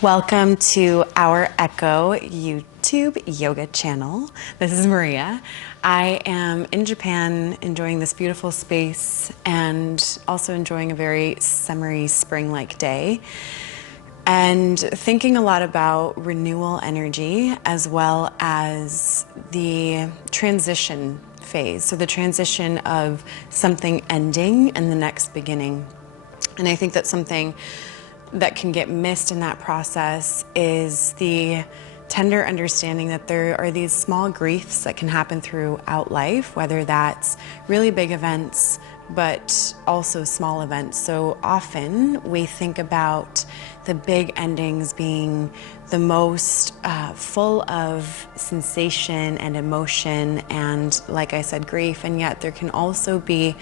Welcome to our Echo YouTube yoga channel. This is Maria. I am in Japan enjoying this beautiful space and also enjoying a very summery spring-like day and thinking a lot about renewal energy as well as the transition phase. So the transition of something ending and the next beginning. And I think that's something that can get missed in that process is the tender understanding that there are these small griefs that can happen throughout life, whether that's really big events, but also small events. So often we think about the big endings being the most full of sensation and emotion and, like I said, grief, and yet there can also be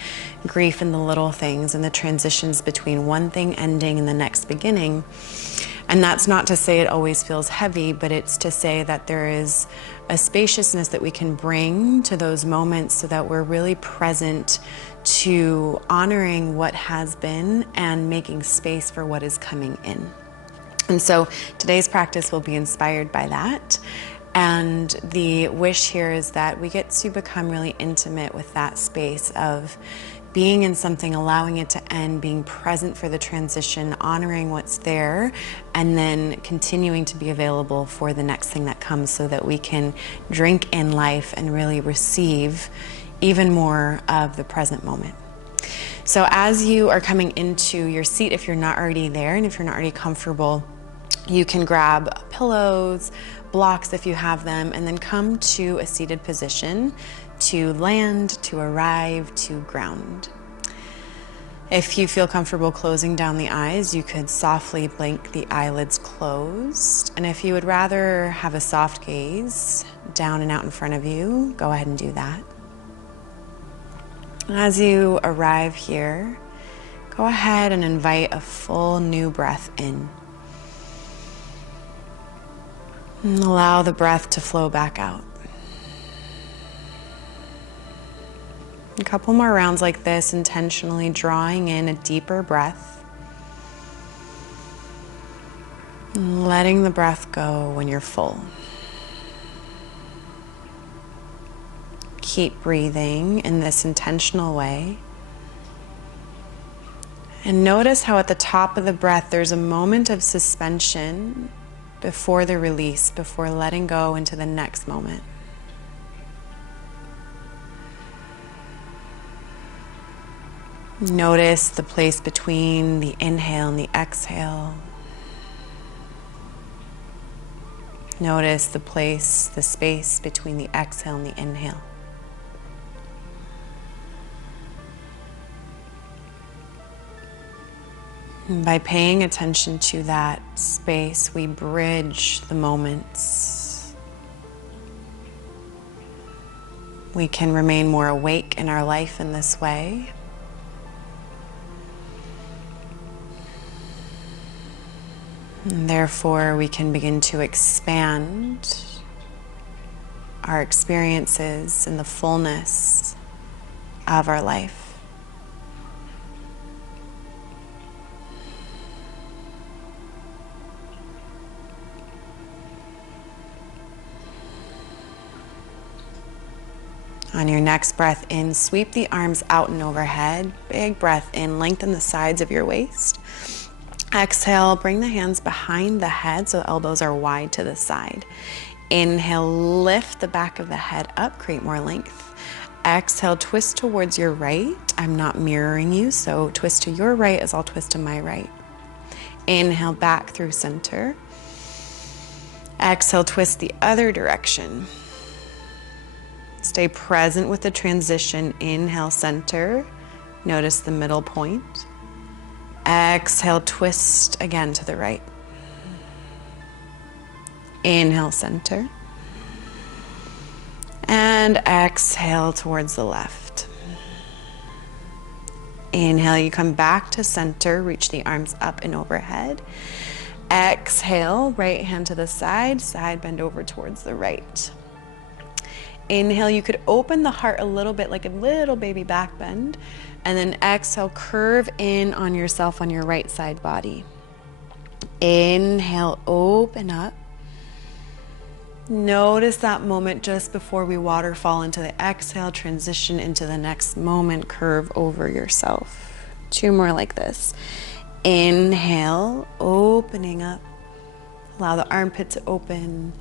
grief in the little things and the transitions between one thing ending and the next beginning. And that's not to say it always feels heavy, but it's to say that there is a spaciousness that we can bring to those moments so that we're really present to honoring what has been and making space for what is coming in. And so today's practice will be inspired by that. And the wish here is that we get to become really intimate with that space of being in something, allowing it to end, being present for the transition, honoring what's there, and then continuing to be available for the next thing that comes so that we can drink in life and really receive even more of the present moment. So as you are coming into your seat, if you're not already there and if you're not already comfortable, you can grab pillows, blocks if you have them, and then come to a seated position to land, to arrive, to ground. If you feel comfortable closing down the eyes, you could softly blink the eyelids closed. And if you would rather have a soft gaze down and out in front of you, go ahead and do that. As you arrive here, go ahead and invite a full new breath in. And allow the breath to flow back out. A couple more rounds like this, intentionally drawing in a deeper breath. And letting the breath go when you're full. Keep breathing in this intentional way. And notice how at the top of the breath there's a moment of suspension before the release, before letting go into the next moment. Notice the place between the inhale and the exhale. Notice the place, the space between the exhale and the inhale. And by paying attention to that space, we bridge the moments. We can remain more awake in our life in this way. And therefore, we can begin to expand our experiences in the fullness of our life. On your next breath in, sweep the arms out and overhead. Big breath in, lengthen the sides of your waist. Exhale, bring the hands behind the head so elbows are wide to the side. Inhale, lift the back of the head up, create more length. Exhale, twist towards your right. I'm not mirroring you, so twist to your right as I'll twist to my right. Inhale, back through center. Exhale, twist the other direction. Stay present with the transition. Inhale, center. Notice the middle point. Exhale, twist again to the right. Inhale, center. And exhale towards the left. Inhale, you come back to center, reach the arms up and overhead. Exhale, right hand to the side, side bend over towards the right. Inhale, you could open the heart a little bit, like a little baby back bend, and then exhale, curve in on yourself on your right side body. Inhale, open up. Notice that moment just before we waterfall into the exhale, transition into the next moment, curve over yourself. 2 more like this. Inhale, opening up. Allow the armpit to open.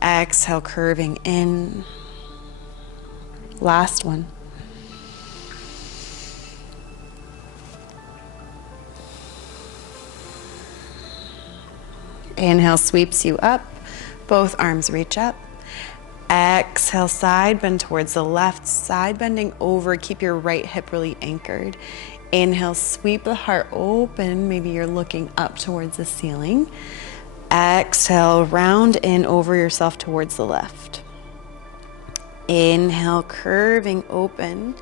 Exhale, curving in. Last one. Inhale sweeps you up. Both arms reach up. Exhale, side bend towards the left, side bending over. Keep your right hip really anchored. Inhale, sweep the heart open. Maybe you're looking up towards the ceiling. Exhale, round in over yourself towards the left. Inhale, curving open.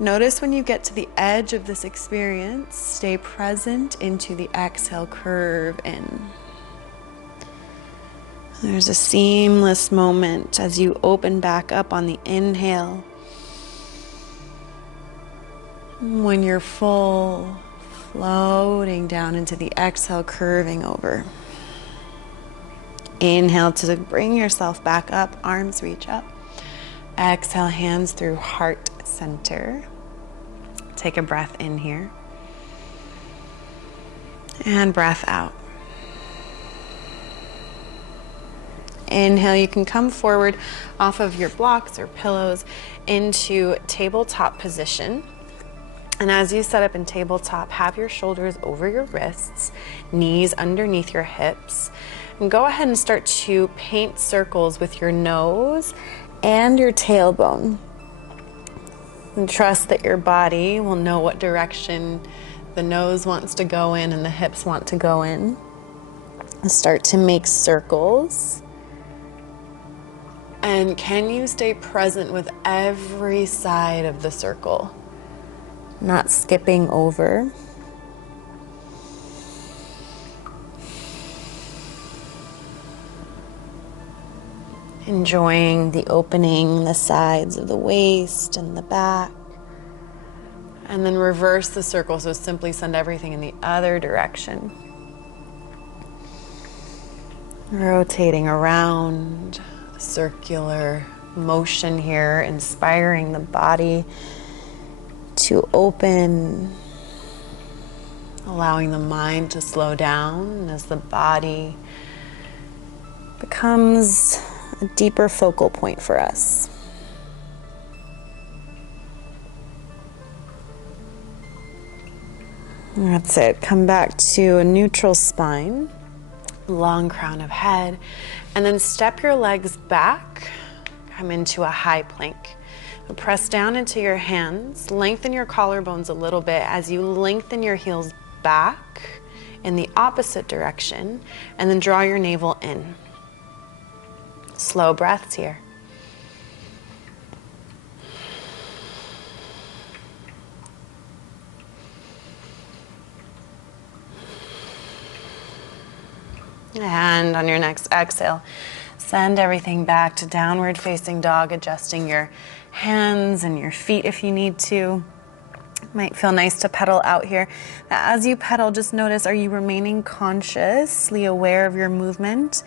Notice when you get to the edge of this experience, stay present into the exhale, curve in. There's a seamless moment as you open back up on the inhale. When you're full, floating down into the exhale, curving over. Inhale to bring yourself back up, arms reach up. Exhale, hands through heart center. Take a breath in here. And breath out. Inhale, you can come forward off of your blocks or pillows into tabletop position. And as you set up in tabletop, have your shoulders over your wrists, knees underneath your hips. And go ahead and start to paint circles with your nose and your tailbone. And trust that your body will know what direction the nose wants to go in and the hips want to go in. And start to make circles. And can you stay present with every side of the circle? Not skipping over. Enjoying the opening, the sides of the waist and the back. And then reverse the circle, so simply send everything in the other direction. Rotating around. Circular motion here, inspiring the body to open, allowing the mind to slow down as the body becomes a deeper focal point for us. That's it. Come back to a neutral spine. Long crown of head, and then step your legs back, come into a high plank. Press down into your hands, lengthen your collarbones a little bit as you lengthen your heels back in the opposite direction, and then draw your navel in. Slow breaths here. And on your next exhale, send everything back to downward facing dog, adjusting your hands and your feet if you need to. Might feel nice to pedal out here. As you pedal, just notice, are you remaining consciously aware of your movement,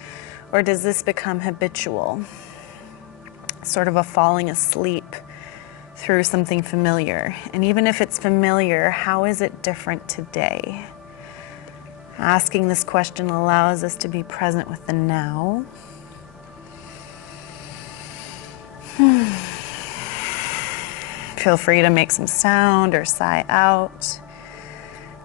or does this become habitual? Sort of a falling asleep through something familiar. And even if it's familiar, how is it different today? Asking this question allows us to be present with the now. Feel free to make some sound or sigh out.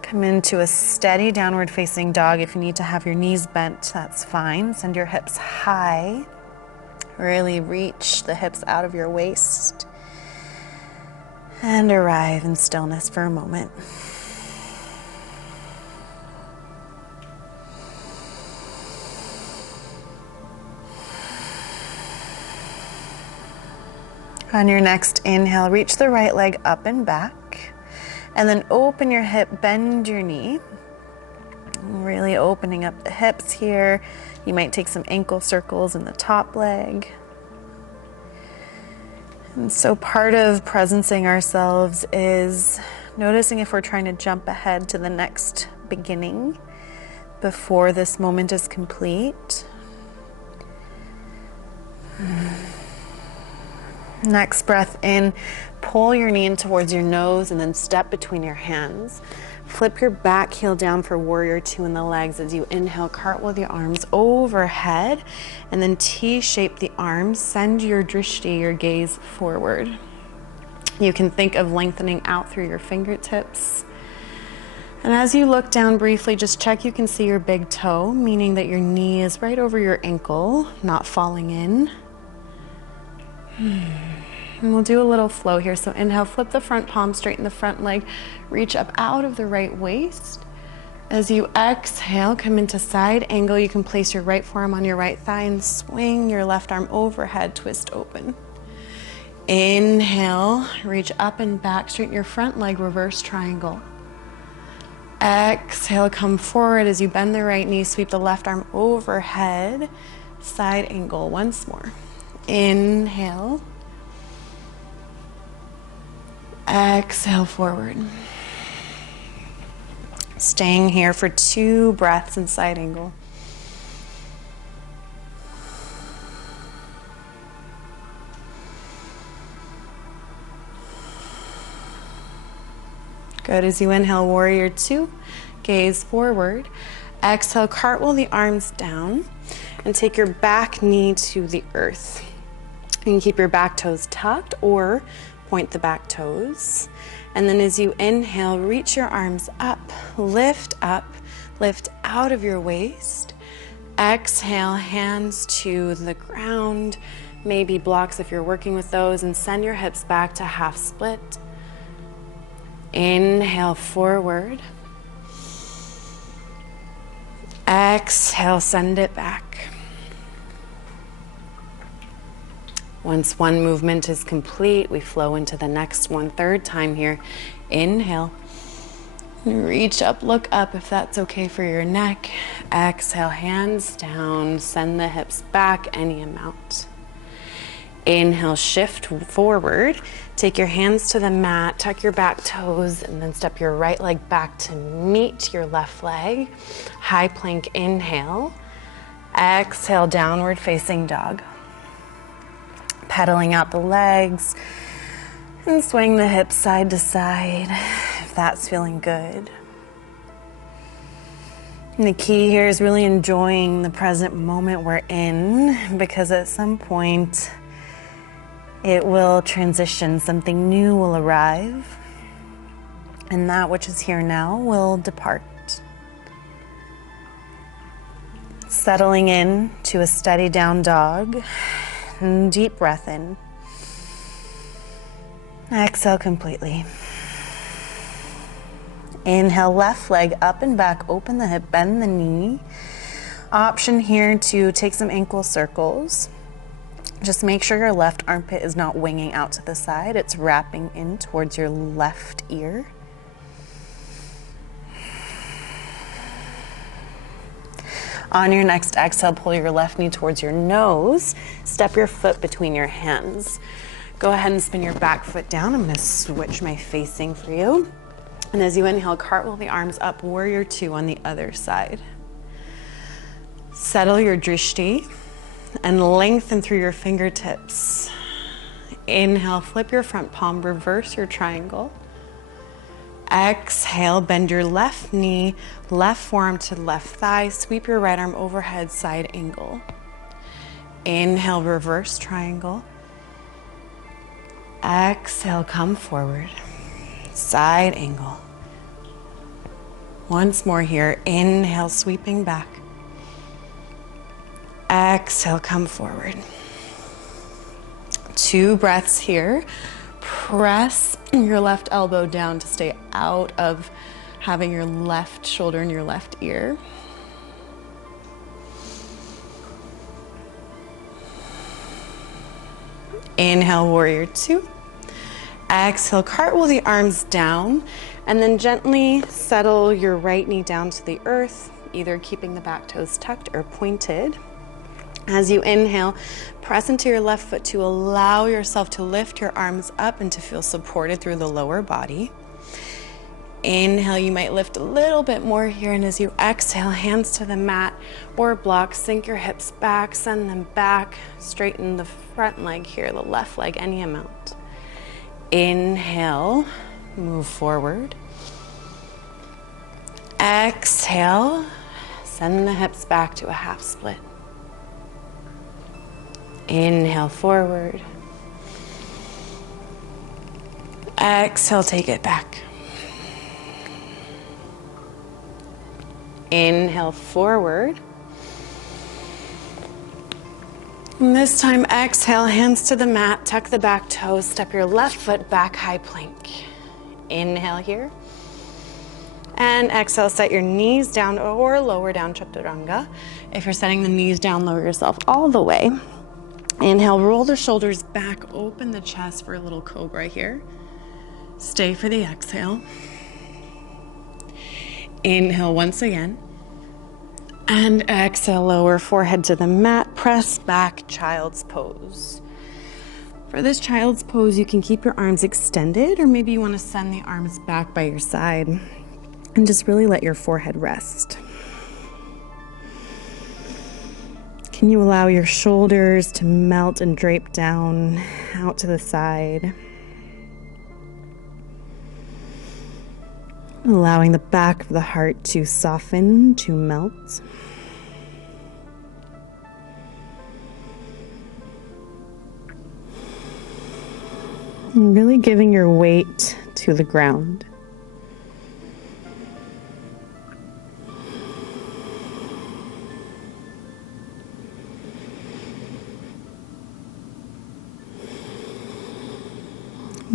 Come into a steady downward facing dog. If you need to have your knees bent, that's fine. Send your hips high. Really reach the hips out of your waist. And arrive in stillness for a moment. On your next inhale, reach the right leg up and back, and then open your hip, bend your knee. Really opening up the hips here. You might take some ankle circles in the top leg. And so part of presencing ourselves is noticing if we're trying to jump ahead to the next beginning before this moment is complete. Next breath in, pull your knee in towards your nose and then step between your hands. Flip your back heel down for warrior two in the legs as you inhale, cartwheel the arms overhead, and then T-shape the arms. Send your drishti, your gaze, forward. You can think of lengthening out through your fingertips. And as you look down briefly, just check you can see your big toe, meaning that your knee is right over your ankle, not falling in. And we'll do a little flow here. So inhale, flip the front palm, straighten the front leg, reach up out of the right waist. As you exhale, come into side angle. You can place your right forearm on your right thigh and swing your left arm overhead, twist open. Inhale, reach up and back, straighten your front leg, reverse triangle. Exhale, come forward as you bend the right knee, sweep the left arm overhead, side angle. Once more. Inhale. Exhale, forward. Staying here for 2 breaths in side angle. Good. As you inhale, warrior two, gaze forward. Exhale, cartwheel the arms down and take your back knee to the earth. You can keep your back toes tucked or point the back toes. And then as you inhale, reach your arms up, lift out of your waist. Exhale, hands to the ground, maybe blocks if you're working with those, and send your hips back to half split. Inhale, forward. Exhale, send it back. Once one movement is complete, we flow into the next one. 3rd time here. Inhale. Reach up, look up if that's okay for your neck. Exhale, hands down, send the hips back any amount. Inhale, shift forward. Take your hands to the mat, tuck your back toes, and then step your right leg back to meet your left leg. High plank, inhale. Exhale, downward facing dog. Pedaling out the legs and swing the hips side to side if that's feeling good. And the key here is really enjoying the present moment we're in, because at some point it will transition, something new will arrive, and that which is here now will depart. Settling in to a steady down dog, and deep breath in. Exhale completely. Inhale, left leg up and back, open the hip, bend the knee. Option here to take some ankle circles. Just make sure your left armpit is not winging out to the side. It's wrapping in towards your left ear. On your next exhale, pull your left knee towards your nose. Step your foot between your hands. Go ahead and spin your back foot down. I'm going to switch my facing for you. And as you inhale, cartwheel the arms up, warrior two on the other side. Settle your drishti and lengthen through your fingertips. Inhale, flip your front palm, reverse your triangle. Exhale, bend your left knee, left forearm to left thigh, sweep your right arm overhead, side angle. Inhale, reverse triangle. Exhale, come forward, side angle. Once more here, inhale, sweeping back. Exhale, come forward. 2 breaths here. Press your left elbow down to stay out of having your left shoulder in your left ear. Inhale, warrior two. Exhale, cartwheel the arms down, and then gently settle your right knee down to the earth, either keeping the back toes tucked or pointed. As you inhale, press into your left foot to allow yourself to lift your arms up and to feel supported through the lower body. Inhale, you might lift a little bit more here, and as you exhale, hands to the mat or blocks, sink your hips back, send them back, straighten the front leg here, the left leg, any amount. Inhale, move forward. Exhale, send the hips back to a half split. Inhale, forward. Exhale, take it back. Inhale, forward. And this time, exhale, hands to the mat, tuck the back toes, step your left foot back, high plank. Inhale here. And exhale, set your knees down or lower down, chaturanga. If you're setting the knees down, lower yourself all the way. Inhale, roll the shoulders back, open the chest for a little cobra here. Stay for the exhale. Inhale once again. And exhale, lower forehead to the mat, press back, child's pose. For this child's pose, you can keep your arms extended, or maybe you want to send the arms back by your side and just really let your forehead rest. Can you allow your shoulders to melt and drape down out to the side? Allowing the back of the heart to soften, to melt. And really giving your weight to the ground.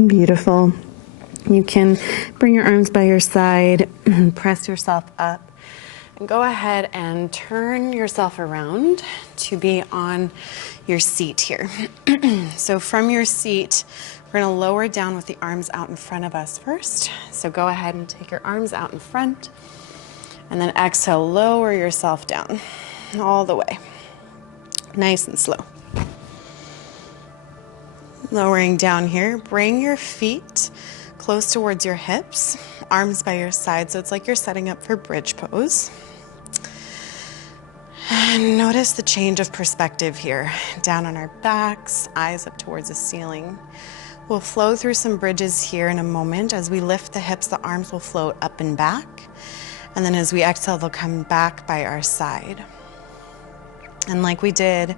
Beautiful. You can bring your arms by your side, press yourself up, and go ahead and turn yourself around to be on your seat here. So from your seat, we're going to lower down with the arms out in front of us first. So go ahead and take your arms out in front, and then exhale, lower yourself down all the way. Nice and slow. Lowering down here, bring your feet close towards your hips, arms by your side, so it's like you're setting up for bridge pose. And notice the change of perspective here. Down on our backs, eyes up towards the ceiling. We'll flow through some bridges here in a moment. As we lift the hips, the arms will float up and back. And then as we exhale, they'll come back by our side. And like we did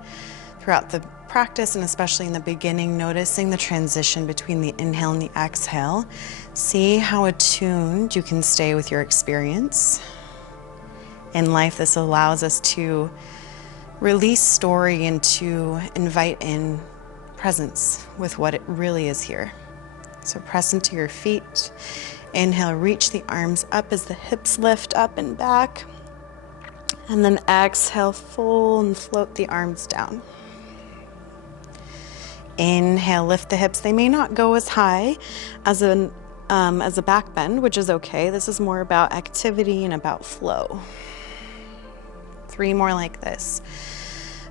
throughout the practice, and especially in the beginning, noticing the transition between the inhale and the exhale. See how attuned you can stay with your experience. In life, this allows us to release story and to invite in presence with what it really is here. So press into your feet. Inhale, reach the arms up as the hips lift up and back. And then exhale, fold and float the arms down. Inhale, lift the hips. They may not go as high as a back bend, which is okay. This is more about activity and about flow. 3 more like this.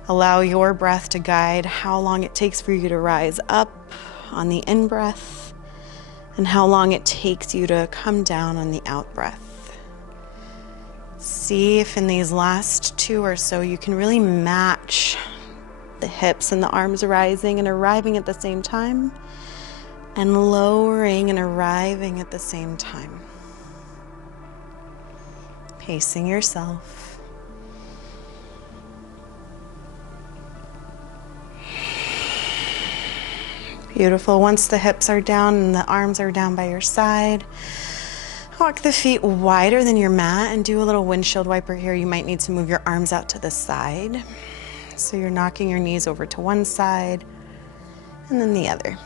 Allow your breath to guide how long it takes for you to rise up on the in-breath and how long it takes you to come down on the out-breath. See if in these last 2 or so you can really match the hips and the arms rising and arriving at the same time, and lowering and arriving at the same time. Pacing yourself. Beautiful. Once the hips are down and the arms are down by your side, walk the feet wider than your mat and do a little windshield wiper here. You might need to move your arms out to the side. So you're knocking your knees over to one side and then the other.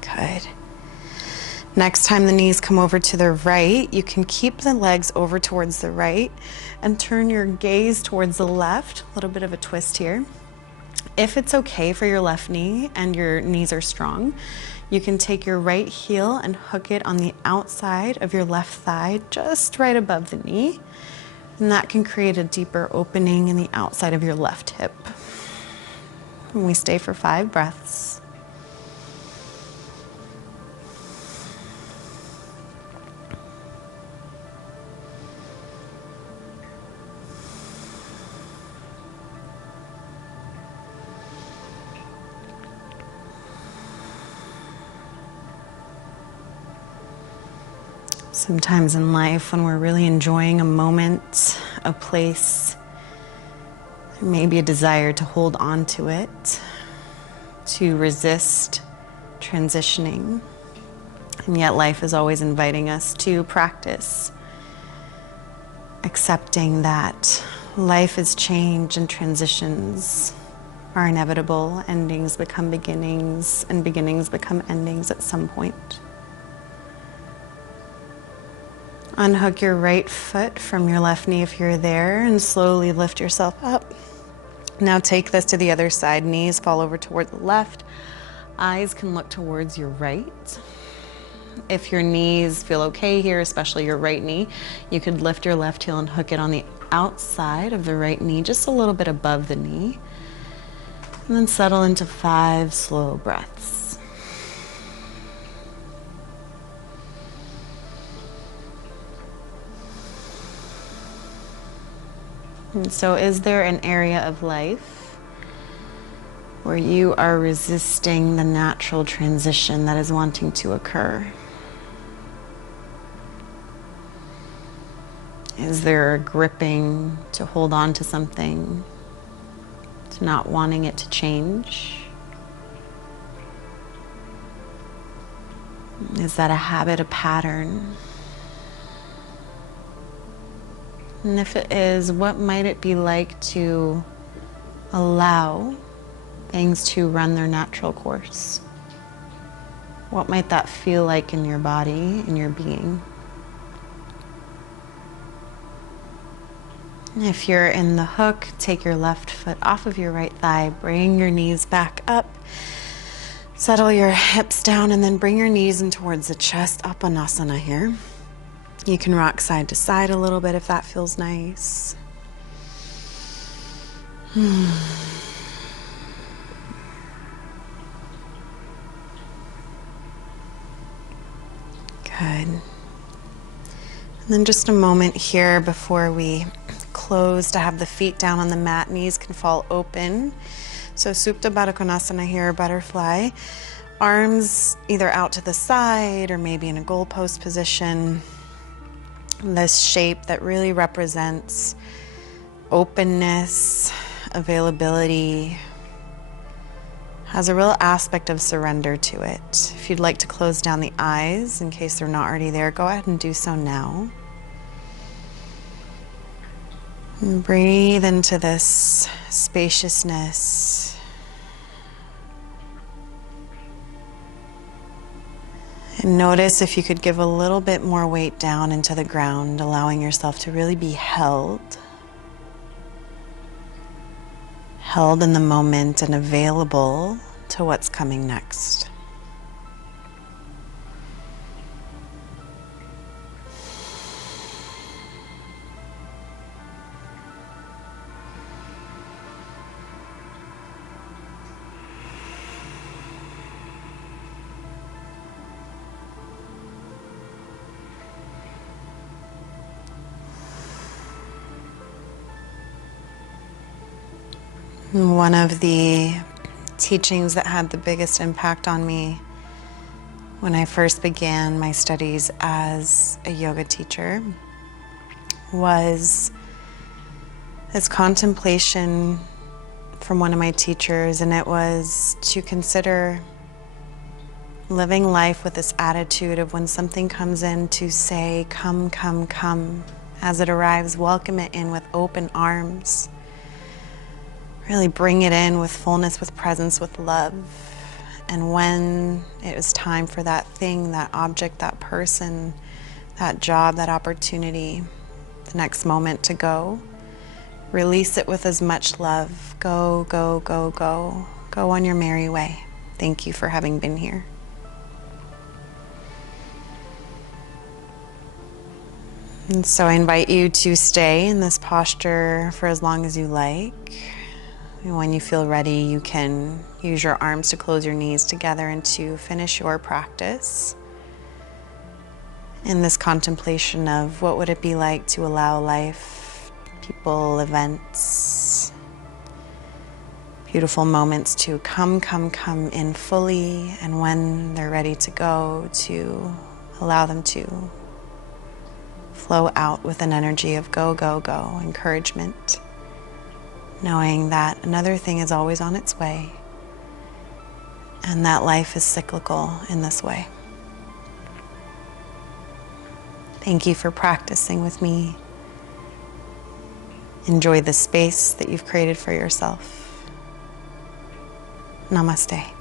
Good. Next time the knees come over to the right, you can keep the legs over towards the right and turn your gaze towards the left. A little bit of a twist here. If it's okay for your left knee and your knees are strong, you can take your right heel and hook it on the outside of your left thigh, just right above the knee. And that can create a deeper opening in the outside of your left hip. And we stay for 5 breaths. Sometimes in life, when we're really enjoying a moment, a place, there may be a desire to hold on to it, to resist transitioning. And yet life is always inviting us to practice accepting that life is change and transitions are inevitable. Endings become beginnings and beginnings become endings at some point. Unhook your right foot from your left knee if you're there and slowly lift yourself up. Now take this to the other side. Knees fall over toward the left. Eyes can look towards your right. If your knees feel okay here, especially your right knee, you could lift your left heel and hook it on the outside of the right knee, just a little bit above the knee. And then settle into 5 slow breaths. And so is there an area of life where you are resisting the natural transition that is wanting to occur? Is there a gripping to hold on to something, to not wanting it to change? Is that a habit, a pattern? And if it is, what might it be like to allow things to run their natural course? What might that feel like in your body, in your being? If you're in the hook, take your left foot off of your right thigh, bring your knees back up, settle your hips down, and then bring your knees in towards the chest, asanas here. You can rock side to side a little bit if that feels nice. Good. And then just a moment here before we close to have the feet down on the mat. Knees can fall open. So Supta Baddha Konasana here, butterfly. Arms either out to the side or maybe in a goalpost position. This shape that really represents openness, availability, has a real aspect of surrender to it. If you'd like to close down the eyes in case they're not already there, go ahead and do so now. And breathe into this spaciousness. And notice if you could give a little bit more weight down into the ground, allowing yourself to really be held in the moment and available to what's coming next. One of the teachings that had the biggest impact on me when I first began my studies as a yoga teacher was this contemplation from one of my teachers, and it was to consider living life with this attitude of when something comes in to say, come, come, come. As it arrives, welcome it in with open arms. Really bring it in with fullness, with presence, with love. And when it was time for that thing, that object, that person, that job, that opportunity, the next moment to go, release it with as much love. Go, go, go, go. Go on your merry way. Thank you for having been here. And so I invite you to stay in this posture for as long as you like. And when you feel ready, you can use your arms to close your knees together and to finish your practice in this contemplation of what would it be like to allow life, people, events, beautiful moments to come in fully, and when they're ready to go, to allow them to flow out with an energy of go, go, go, encouragement, knowing that another thing is always on its way and that life is cyclical in this way. Thank you for practicing with me. Enjoy the space that you've created for yourself. Namaste.